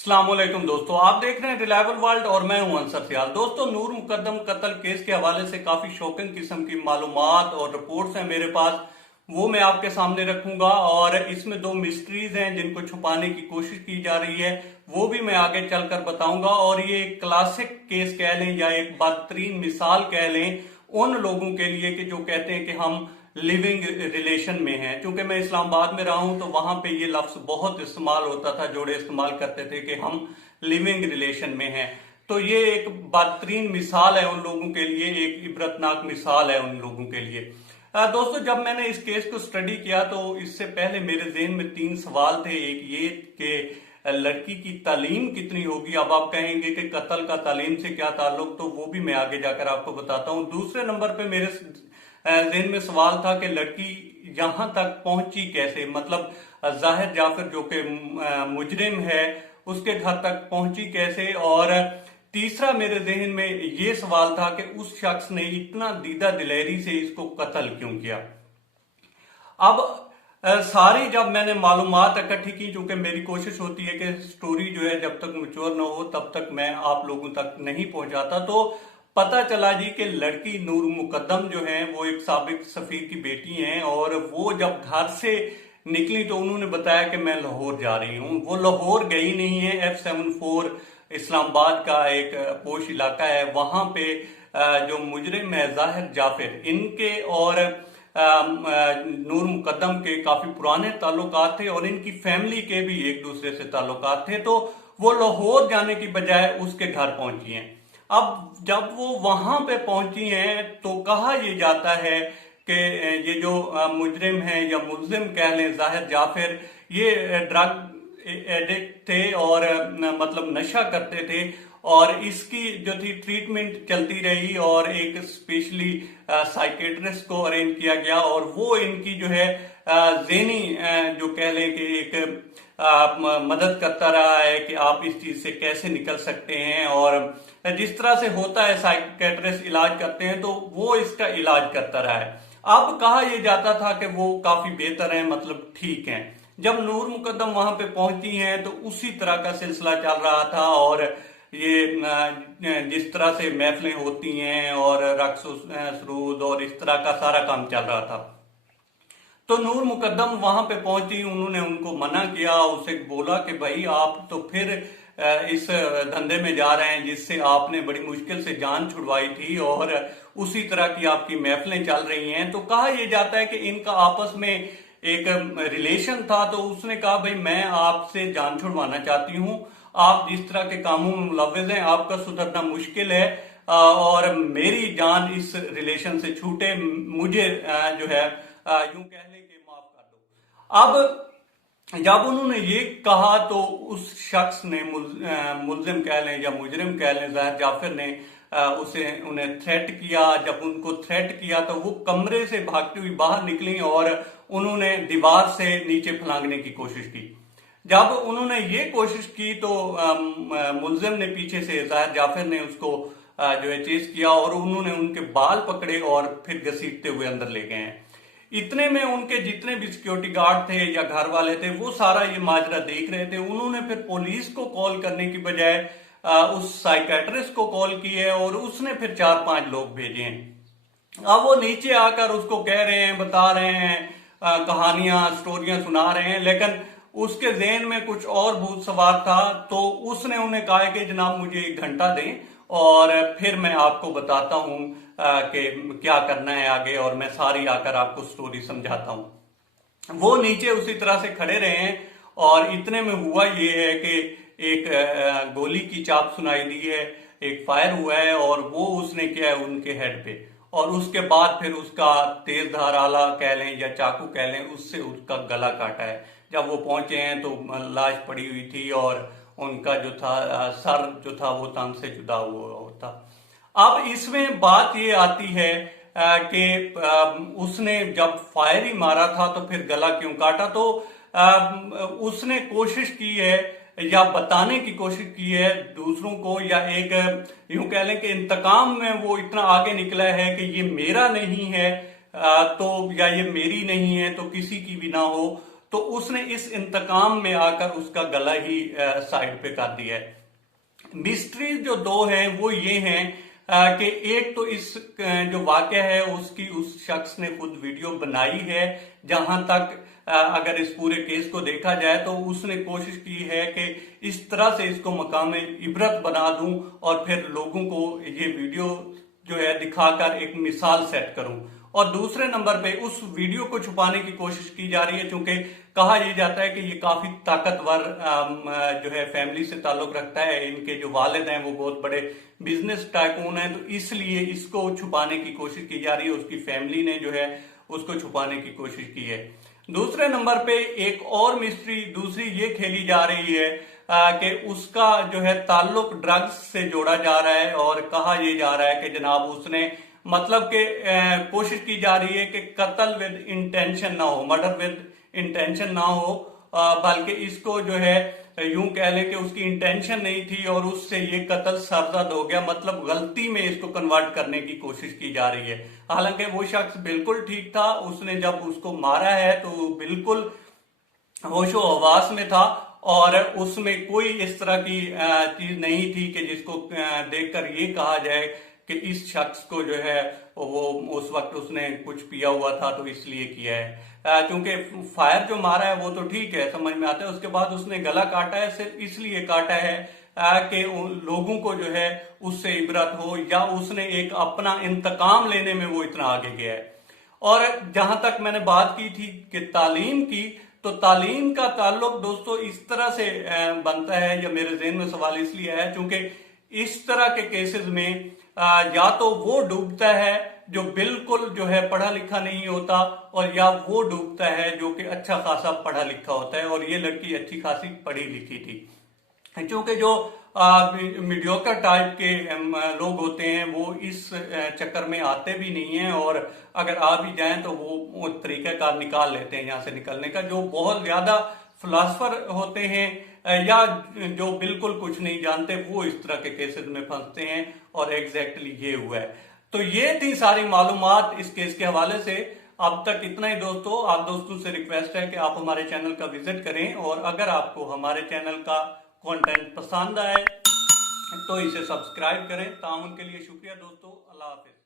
अस्सलाम वालेकुम दोस्तों, आप देख रहे हैं रिलायबल वर्ल्ड और मैं हूं अंसर सियाल। दोस्तों, नूर मुकद्दम कत्ल केस के हवाले से काफी शॉकिंग किस्म की मालूमात और रिपोर्ट्स हैं मेरे पास। वो मैं आपके सामने रखूंगा और इसमें दो मिस्ट्रीज हैं जिनको छुपाने की कोशिश की जा रही है, वो भी मैं आगे चलकर बताऊंगा। और ये एक क्लासिक केस कह लें या एक बदतरीन मिसाल कह लें उन लोगों के लिए कि जो कहते हैं कि हम लिविंग रिलेशन में हैं। क्योंकि मैं इस्लामाबाद में रहा हूं तो वहां पे ये लफ्ज बहुत इस्तेमाल होता था, जोड़े इस्तेमाल करते थे कि हम लिविंग रिलेशन में हैं। तो ये एक बदतरीन मिसाल है उन लोगों के लिए, एक इबरतनाक मिसाल है उन लोगों के लिए। दोस्तों, जब मैंने इस केस को स्टडी किया तो इससे पहले मेरे ज़हन में तीन सवाल थे। एक ये कि लड़की की तालीम कितनी होगी। अब आप कहेंगे कि कत्ल का तालीम से क्या ताल्लुक, तो वो भी मैं आगे जाकर आपको बताता हूँ। दूसरे नंबर पे मेरे ज़हन में सवाल था कि लड़की यहां तक पहुंची कैसे, मतलब जाहिर जाफर जो कि मुजरिम है उसके घर तक पहुंची कैसे। और तीसरा मेरे जहन में ये सवाल था कि उस शख्स ने इतना दीदा दिलेरी से इसको कत्ल क्यों किया। अब सारी जब मैंने मालूमात इकट्ठी की, चूंकि मेरी कोशिश होती है कि स्टोरी जो है जब तक मैच्योर न हो तब तक मैं आप लोगों तक नहीं पहुंचाता, तो पता चला जी कि लड़की नूर मुकद्दम जो है वो एक साबिक सफीर की बेटी हैं। और वो जब घर से निकली तो उन्होंने बताया कि मैं लाहौर जा रही हूँ। वो लाहौर गई नहीं है। F74 इस्लामाबाद का एक पोश इलाका है, वहां पे जो मुजरिम है जाहिर जाफिर, इनके और नूर मुकद्दम के काफी पुराने ताल्लुकात थे और इनकी फैमिली के भी एक दूसरे से ताल्लुकात थे। तो वो लाहौर जाने की बजाय उसके घर पहुंची हैं। अब जब वो वहां पे पहुंची हैं तो कहा यह जाता है कि ये जो मुजरिम है या मुल्जिम कह लें जाहिर जाफिर, ये ड्रग एडिक्ट थे और मतलब नशा करते थे। और इसकी जो थी ट्रीटमेंट चलती रही और एक स्पेशली साइकेट्रिस्ट को अरेंज किया गया और वो इनकी जो है ज़हनी जो कह लें कि एक मदद करता रहा है कि आप इस चीज से कैसे निकल सकते हैं। और जिस तरह से होता है साइकेट्रिस्ट इलाज करते हैं तो वो इसका इलाज करता रहा है। अब कहा यह जाता था कि वो काफी बेहतर हैं, मतलब ठीक हैं। जब नूर मुकद्दम वहां पे पहुंची हैं तो उसी तरह का सिलसिला चल रहा था और ये जिस तरह से महफिलें होती हैं और रक्स सरूद और इस तरह का सारा काम चल रहा था। तो नूर मुकद्दम वहां पे पहुंची, उन्होंने उनको मना किया, उसे बोला कि भाई आप तो फिर इस धंधे में जा रहे हैं जिससे आपने बड़ी मुश्किल से जान छुड़वाई थी और उसी तरह की आपकी महफिलें चल रही हैं। तो कहा यह जाता है कि इनका आपस में एक रिलेशन था। तो उसने कहा भाई मैं आपसे जान छुड़वाना चाहती हूँ, आप जिस तरह के कामों में मुलव्विस हैं आपका सुधरना मुश्किल है और मेरी जान इस रिलेशन से छूटे, मुझे जो है यूं कह लें कि माफ कर दो। अब जब उन्होंने ये कहा तो उस शख्स ने मुल्जिम कह लें या मुजरिम कह लें जाहिर जाफिर ने उन्हें थ्रेट किया। जब उनको थ्रेट किया तो वो कमरे से भागती हुई बाहर निकली और उन्होंने दीवार से नीचे फलांगने की कोशिश की। जब उन्होंने ये कोशिश की तो मुल्जिम ने पीछे से जाहिर जाफिर ने उसको जो है चेस किया और उन्होंने उनके बाल पकड़े और फिर घसीटते हुए अंदर ले गए हैं। इतने में उनके जितने भी सिक्योरिटी गार्ड थे या घर वाले थे वो सारा ये माजरा देख रहे थे। उन्होंने फिर पुलिस को कॉल करने की बजाय उस साइकेट्रिस्ट को कॉल की है और उसने फिर 4-5 लोग भेजे हैं। अब वो नीचे आकर उसको कह रहे हैं, बता रहे हैं, कहानियां स्टोरियां सुना रहे हैं, लेकिन उसके ज़हन में कुछ और भूत सवार था। तो उसने उन्हें कहा कि जनाब मुझे 1 घंटा दें और फिर मैं आपको बताता हूं कि क्या करना है आगे और मैं सारी आकर आपको स्टोरी समझाता हूं। वो नीचे उसी तरह से खड़े रहे हैं और इतने में हुआ ये है कि एक गोली की चाप सुनाई दी है, एक फायर हुआ है और वो उसने किया है उनके हेड पे। और उसके बाद फिर उसका तेज धार आला कह लें या चाकू कह लें, उससे उसका गला काटा है। जब वो पहुंचे हैं तो लाश पड़ी हुई थी और उनका जो था सर जो था वो तन से जुदा हुआ होता। अब इसमें बात ये आती है कि उसने जब फायर ही मारा था तो फिर गला क्यों काटा। तो उसने कोशिश की है या बताने की कोशिश की है दूसरों को, या एक यूं कह लें कि इंतकाम में वो इतना आगे निकला है कि ये मेरा नहीं है तो या ये मेरी नहीं है तो किसी की भी ना हो। तो उसने इस इंतकाम में आकर उसका गला ही साइड पे कर दिया है। मिस्ट्री जो दो हैं वो ये हैं कि एक तो इस जो वाकया है उसकी उस शख्स ने खुद वीडियो बनाई है। जहां तक अगर इस पूरे केस को देखा जाए तो उसने कोशिश की है कि इस तरह से इसको मकाम इबरत बना दूं और फिर लोगों को ये वीडियो जो है दिखाकर एक मिसाल सेट करूं। और दूसरे नंबर पे उस वीडियो को छुपाने की कोशिश की जा रही है, क्योंकि कहा यह जाता है कि ये काफी ताकतवर जो है फैमिली से ताल्लुक रखता है। इनके जो वालिद हैं वो बहुत बड़े बिजनेस टाइकून हैं, तो इसलिए इसको छुपाने की कोशिश की जा रही है। उसकी फैमिली ने जो है उसको छुपाने की कोशिश की है। दूसरे नंबर पे एक और मिस्ट्री दूसरी ये खेली जा रही है कि उसका जो है ताल्लुक ड्रग्स से जोड़ा जा रहा है, और कहा यह जा रहा है कि जनाब उसने मतलब कि कोशिश की जा रही है कि कत्ल विद इंटेंशन ना हो, मर्डर विद इंटेंशन ना हो, बल्कि इसको जो है यूं कह लें कि उसकी इंटेंशन नहीं थी और उससे ये कत्ल सरजद हो गया, मतलब गलती में इसको कन्वर्ट करने की कोशिश की जा रही है। हालांकि वो शख्स बिल्कुल ठीक था, उसने जब उसको मारा है तो बिल्कुल होशो हवास में था और उसमें कोई इस तरह की चीज नहीं थी कि जिसको देखकर ये कहा जाए कि इस शख्स को जो है वो उस वक्त उसने कुछ पिया हुआ था तो इसलिए किया है। क्योंकि फायर जो मारा है वो तो ठीक है, समझ में आता है। उसके बाद उसने गला काटा है, सिर्फ इसलिए काटा है कि लोगों को जो है उससे इबरत हो, या उसने एक अपना इंतकाम लेने में वो इतना आगे गया है। और जहां तक मैंने बात की थी कि तालीम की, तो तालीम का ताल्लुक दोस्तों इस तरह से बनता है, या मेरे ज़हन में सवाल इसलिए है क्योंकि इस तरह के केसेस में या तो वो डूबता है जो बिल्कुल जो है पढ़ा लिखा नहीं होता, और या वो डूबता है जो कि अच्छा खासा पढ़ा लिखा होता है। और ये लड़की अच्छी खासी पढ़ी लिखी थी, क्योंकि जो मीडियोकर टाइप के लोग होते हैं वो इस चक्कर में आते भी नहीं हैं, और अगर आ भी जाएं तो वो तरीकाकार निकाल लेते हैं यहाँ से निकलने का। जो बहुत ज्यादा फिलासफर होते हैं या जो बिल्कुल कुछ नहीं जानते, वो इस तरह के केसेस में फंसते हैं, और एग्जैक्टली ये हुआ है। तो ये थी सारी मालूमात इस केस के हवाले से। अब तक इतना ही दोस्तों। आप दोस्तों से रिक्वेस्ट है कि आप हमारे चैनल का विजिट करें, और अगर आपको हमारे चैनल का कंटेंट पसंद आए तो इसे सब्सक्राइब करें। ताउन के लिए शुक्रिया दोस्तों। अल्लाह हाफिज।